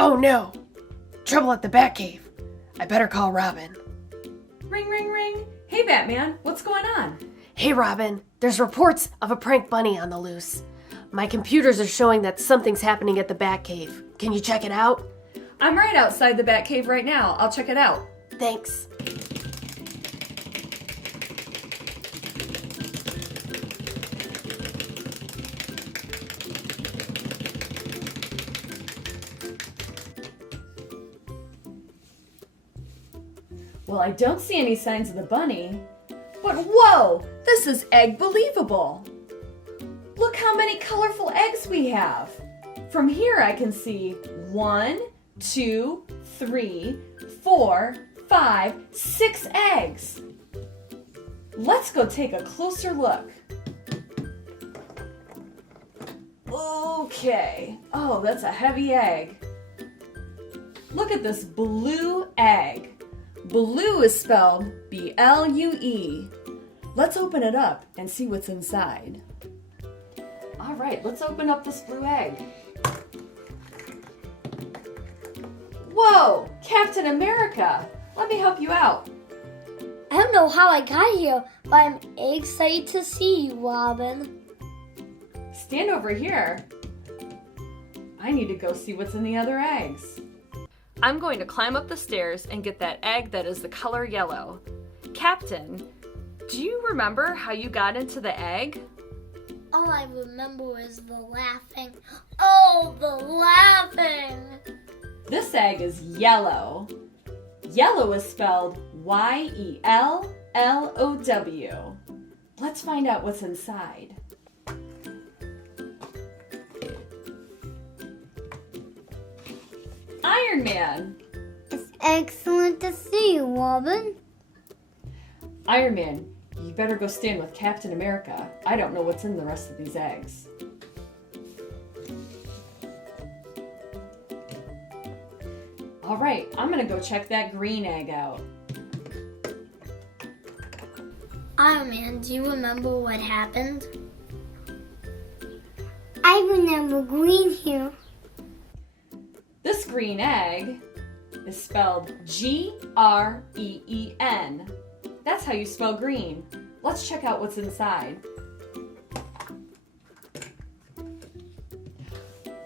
Oh no! Trouble at the Batcave. I better call Robin. Ring, ring, ring. Hey, Batman, what's going on? Hey Robin, there's reports of a prank bunny on the loose. My computers are showing that something's happening at the Batcave. Can you check it out? I'm right outside the Batcave right now. I'll check it out. Thanks. Well, I don't see any signs of the bunny. But whoa! This is egg-believable! Look how many colorful eggs we have! From here I can see 1, 2, 3, 4, 5, 6 eggs! Let's go take a closer look. Okay. Oh, that's a heavy egg. Look at this blue egg. Blue is spelled B-L-U-E. Let's open it up and see what's inside. All right, let's open up this blue egg. Whoa, Captain America, let me help you out. I don't know how I got here, but I'm excited to see you, Robin. Stand over here. I need to go see what's in the other eggs. I'm going to climb up the stairs and get that egg that is the color yellow. Captain, do you remember how you got into the egg? All I remember is the laughing. Oh, the laughing! This egg is yellow. Yellow is spelled Y-E-L-L-O-W. Let's find out what's inside. Iron Man. It's excellent to see you, Robin. Iron Man, you better go stand with Captain America. I don't know what's in the rest of these eggs. All right, I'm gonna go check that green egg out. Iron Man, do you remember what happened? I remember green here. This green egg is spelled G-R-E-E-N. That's how you spell green. Let's check out what's inside.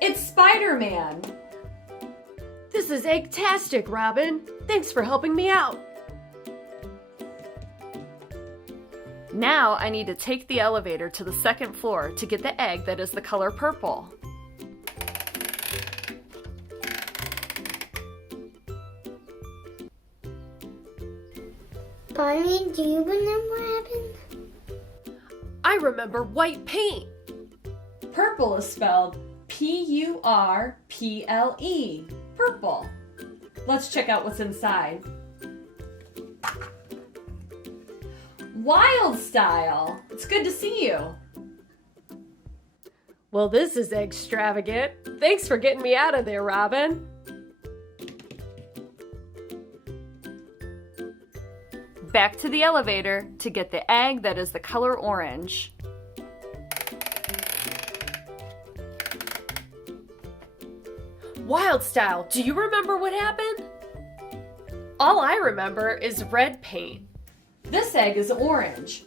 It's Spider-Man. This is egg-tastic, Robin. Thanks for helping me out. Now I need to take the elevator to the second floor to get the egg that is the color purple. Barney, do you remember what happened? I remember white paint. Purple is spelled P-U-R-P-L-E. Purple. Let's check out what's inside. Wild Style. It's good to see you. Well, this is extravagant. Thanks for getting me out of there, Robin. Back to the elevator to get the egg that is the color orange. Wild Style, do you remember what happened? All I remember is red paint. This egg is orange.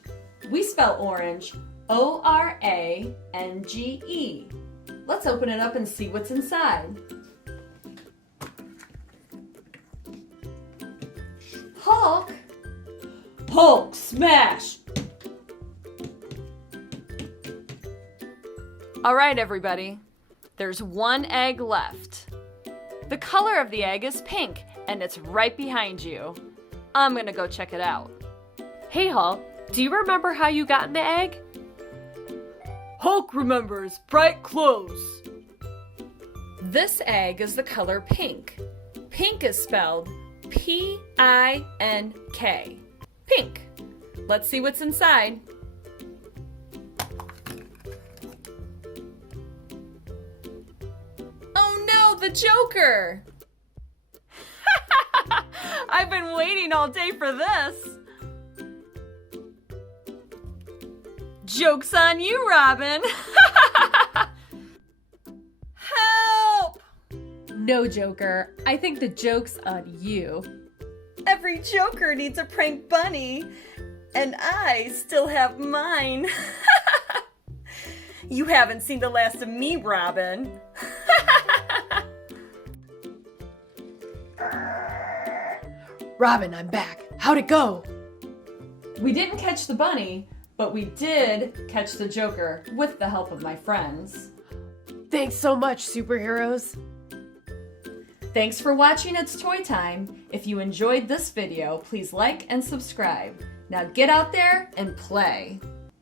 We spell orange O-R-A-N-G-E. Let's open it up and see what's inside. Hulk. Hulk smash! All right, everybody. There's one egg left. The color of the egg is pink, and it's right behind you. I'm gonna go check it out. Hey Hulk, do you remember how you got in the egg? Hulk remembers bright clothes. This egg is the color pink. Pink is spelled P-I-N-K. Pink. Let's see what's inside. Oh no, the Joker! I've been waiting all day for this. Joke's on you, Robin. Help! No, Joker. I think the joke's on you. Every Joker needs a prank bunny, and I still have mine. You haven't seen the last of me, Robin. Robin, I'm back. How'd it go? We didn't catch the bunny, but we did catch the Joker with the help of my friends. Thanks so much, superheroes. Thanks for watching It's Toy Time. If you enjoyed this video, please like and subscribe. Now get out there and play.